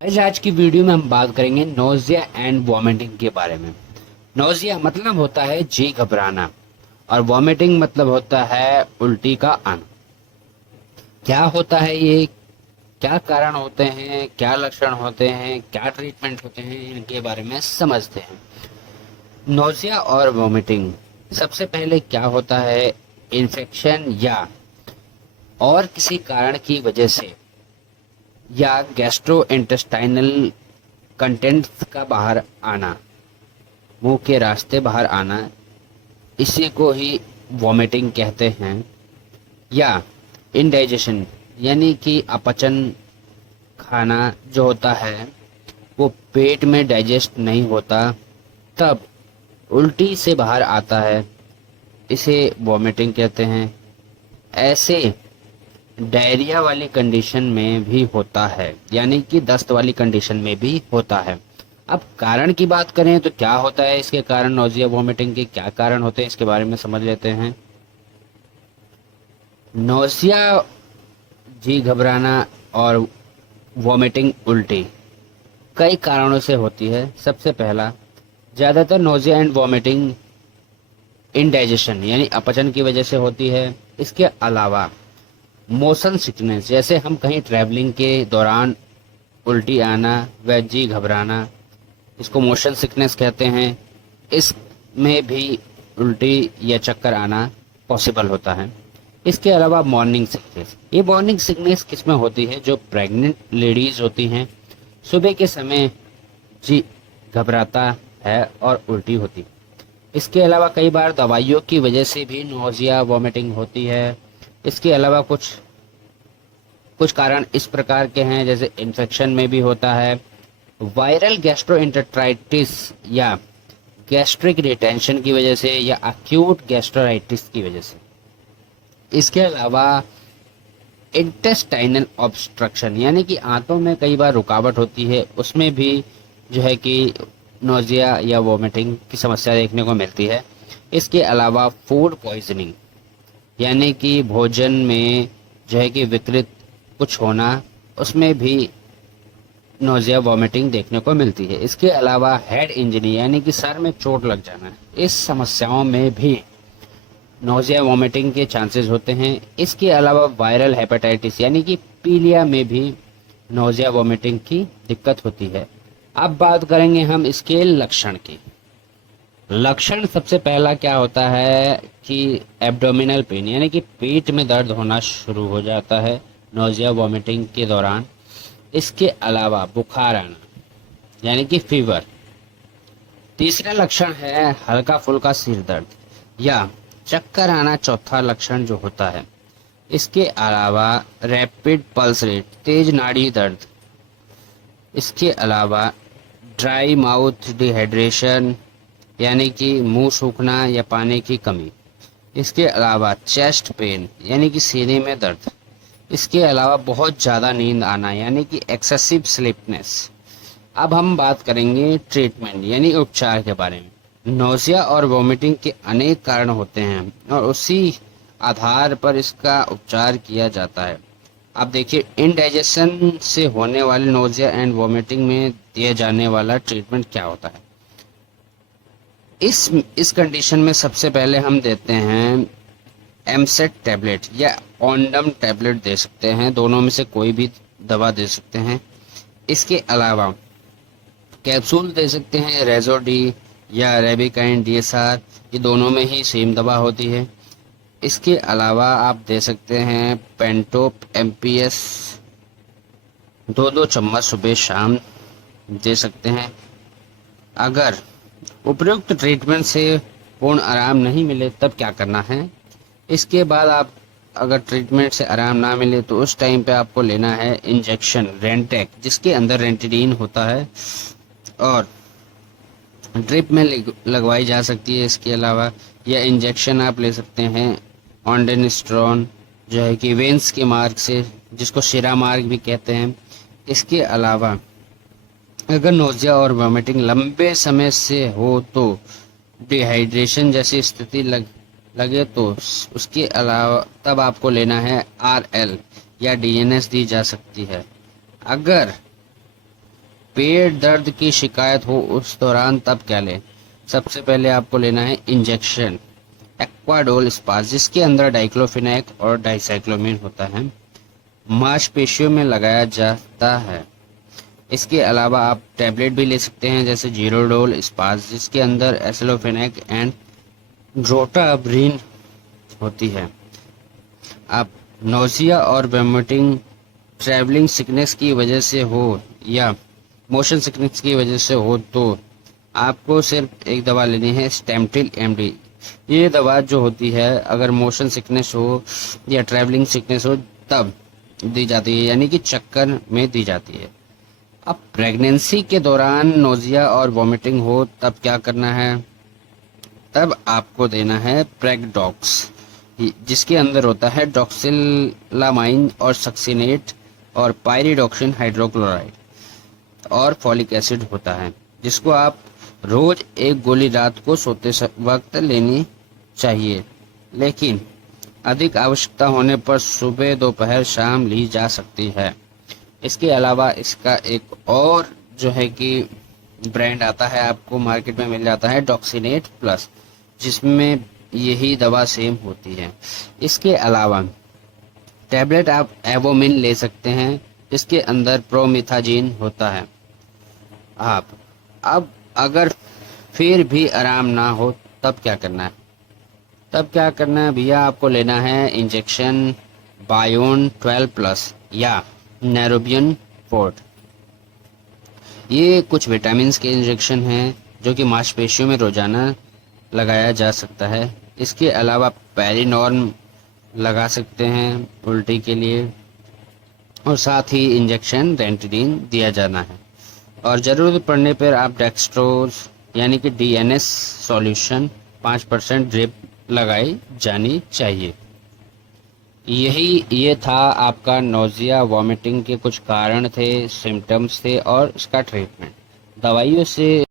आज की वीडियो में हम बात करेंगे नोजिया एंड वॉमिटिंग के बारे में। नोजिया मतलब होता है जी घबराना और वॉमिटिंग मतलब होता है उल्टी का आना। क्या होता है ये, क्या कारण होते हैं, क्या लक्षण होते हैं, क्या ट्रीटमेंट होते हैं, इनके बारे में समझते हैं। नोजिया और वॉमिटिंग, सबसे पहले क्या होता है, इन्फेक्शन या और किसी कारण की वजह से या गैस्ट्रोइंटेस्टाइनल कंटेंट्स का बाहर आना, मुंह के रास्ते बाहर आना, इसी को ही वॉमिटिंग कहते हैं। या इनडाइजेशन यानी कि अपचन, खाना जो होता है वो पेट में डाइजेस्ट नहीं होता, तब उल्टी से बाहर आता है, इसे वॉमिटिंग कहते हैं। ऐसे डायरिया वाली कंडीशन में भी होता है, यानी कि दस्त वाली कंडीशन में भी होता है। अब कारण की बात करें तो क्या होता है इसके कारण, नोजिया वॉमिटिंग के क्या कारण होते हैं इसके बारे में समझ लेते हैं। नोजिया जी घबराना और वॉमिटिंग उल्टी कई कारणों से होती है। सबसे पहला, ज़्यादातर नोजिया एंड वॉमिटिंग इनडाइजेशन यानी अपचन की वजह से होती है। इसके अलावा मोशन सिकनेस, जैसे हम कहीं ट्रैवलिंग के दौरान उल्टी आना व जी घबराना, इसको मोशन सिकनेस कहते हैं। इसमें भी उल्टी या चक्कर आना पॉसिबल होता है। इसके अलावा मॉर्निंग सिकनेस, ये मॉर्निंग सिकनेस किसमें होती है, जो प्रेग्नेंट लेडीज होती हैं, सुबह के समय जी घबराता है और उल्टी होती है। इसके अलावा कई बार दवाइयों की वजह से भी नोजिया वॉमिटिंग होती है। इसके अलावा कुछ कुछ कारण इस प्रकार के हैं, जैसे इन्फेक्शन में भी होता है, वायरल गैस्ट्रोएंटेराइटिस या गैस्ट्रिक रिटेंशन की वजह से या अक्यूट गैस्ट्राइटिस की वजह से। इसके अलावा इंटेस्टाइनल ऑब्स्ट्रक्शन यानी कि आंतों में कई बार रुकावट होती है, उसमें भी जो है कि नोजिया या वोमिटिंग की समस्या देखने को मिलती है। इसके अलावा फूड पॉइजनिंग यानी कि भोजन में जो है कि विकृत कुछ होना, उसमें भी नोजिया वॉमिटिंग देखने को मिलती है। इसके अलावा हेड इंजरी यानी कि सर में चोट लग जाना, इस समस्याओं में भी नोजिया वॉमिटिंग के चांसेस होते हैं। इसके अलावा वायरल हेपेटाइटिस यानी कि पीलिया में भी नोजिया वॉमिटिंग की दिक्कत होती है। अब बात करेंगे हम इसके लक्षण की। लक्षण सबसे पहला क्या होता है कि एब्डोमिनल पेन यानी कि पेट में दर्द होना शुरू हो जाता है नोजिया वॉमिटिंग के दौरान। इसके अलावा बुखार आना यानी कि फीवर। तीसरा लक्षण है हल्का फुल्का सिर दर्द या चक्कर आना, चौथा लक्षण जो होता है। इसके अलावा रैपिड पल्स रेट, तेज नाड़ी दर्द। इसके अलावा ड्राई माउथ डिहाइड्रेशन यानी कि मुंह सूखना या पानी की कमी। इसके अलावा चेस्ट पेन यानी कि सीने में दर्द। इसके अलावा बहुत ज़्यादा नींद आना यानी कि एक्सेसिव स्लीपनेस। अब हम बात करेंगे ट्रीटमेंट यानी उपचार के बारे में। नोजिया और वोमिटिंग के अनेक कारण होते हैं और उसी आधार पर इसका उपचार किया जाता है। अब देखिए, इनडाइजेशन से होने वाले नोजिया एंड वोमिटिंग में दिया जाने वाला ट्रीटमेंट क्या होता है। इस कंडीशन में सबसे पहले हम देते हैं एमसेट टैबलेट या ओंडम टैबलेट दे सकते हैं, दोनों में से कोई भी दवा दे सकते हैं। इसके अलावा कैप्सूल दे सकते हैं, रेजोडी या रेबिकाइन डीएसआर, ये दोनों में ही सेम दवा होती है। इसके अलावा आप दे सकते हैं पेंटोप एमपीएस, 2-2 चम्मच सुबह शाम दे सकते हैं। अगर उपयुक्त ट्रीटमेंट से पूर्ण आराम नहीं मिले तब क्या करना है। इसके बाद आप अगर ट्रीटमेंट से आराम ना मिले तो उस टाइम पे आपको लेना है इंजेक्शन रेंटेक, जिसके अंदर रेंटिडीन होता है और ड्रिप में लगवाई जा सकती है। इसके अलावा या इंजेक्शन आप ले सकते हैं ऑन्डेनिस्ट्रॉन, जो है कि वेंस के मार्ग से, जिसको शिरा मार्ग भी कहते हैं। इसके अलावा अगर नोजिया और वोमिटिंग लंबे समय से हो तो डिहाइड्रेशन जैसी स्थिति लगे तो उसके अलावा तब आपको लेना है आरएल या डीएनएस दी जा सकती है। अगर पेट दर्द की शिकायत हो उस दौरान तब क्या लें? सबसे पहले आपको लेना है इंजेक्शन एक्वाडोल स्पास, जिसके अंदर डाइक्लोफिनेक और डाइसाइक्लोमिन होता है, मांसपेशियों में लगाया जाता है। इसके अलावा आप टैबलेट भी ले सकते हैं जैसे जीरोडोल स्पास, जिसके अंदर एसिलोफेनेक एंड ड्रोटाब्रीन होती है। आप नोजिया और वोमिटिंग ट्रैवलिंग सिकनेस की वजह से हो या मोशन सिकनेस की वजह से हो तो आपको सिर्फ एक दवा लेनी है, स्टेमटिल एमडी। ये दवा जो होती है अगर मोशन सिकनेस हो या ट्रैवलिंग सिकनेस हो तब दी जाती है, यानी कि चक्कर में दी जाती है। अब प्रेगनेंसी के दौरान नोजिया और वोमिटिंग हो तब क्या करना है? तब आपको देना है प्रेगडॉक्स, जिसके अंदर होता है डॉक्सिलामाइन और सक्सिनेट और पायरिडॉक्सिन हाइड्रोक्लोराइड और फॉलिक एसिड होता है, जिसको आप रोज एक गोली रात को सोते वक्त लेनी चाहिए, लेकिन अधिक आवश्यकता होने पर सुबह दोपहर शाम ली जा सकती है। इसके अलावा इसका एक और जो है कि ब्रांड आता है, आपको मार्केट में मिल जाता है डॉक्सिनेट प्लस, जिसमें यही दवा सेम होती है। इसके अलावा टैबलेट आप एवोमिन ले सकते हैं, जिसके अंदर प्रोमिथाजीन होता है। आप अब अगर फिर भी आराम ना हो तब क्या करना है? तब क्या करना है भैया, आपको लेना है इंजेक्शन बायोन 12 प्लस या नैरोबियन फोर्ट। ये कुछ विटामिन के इंजेक्शन हैं जो कि मांसपेशियों में रोजाना लगाया जा सकता है। इसके अलावा पेरिनॉर्म लगा सकते हैं उल्टी के लिए, और साथ ही इंजेक्शन रेंटिडीन दिया जाना है, और ज़रूरत पड़ने पर आप डेक्स्ट्रोज यानी कि डीएनएस सॉल्यूशन 5% ड्रिप लगाई जानी चाहिए। ये था आपका नोजिया वॉमिटिंग के कुछ कारण थे, सिम्टम्स थे और इसका ट्रीटमेंट। दवाइयों से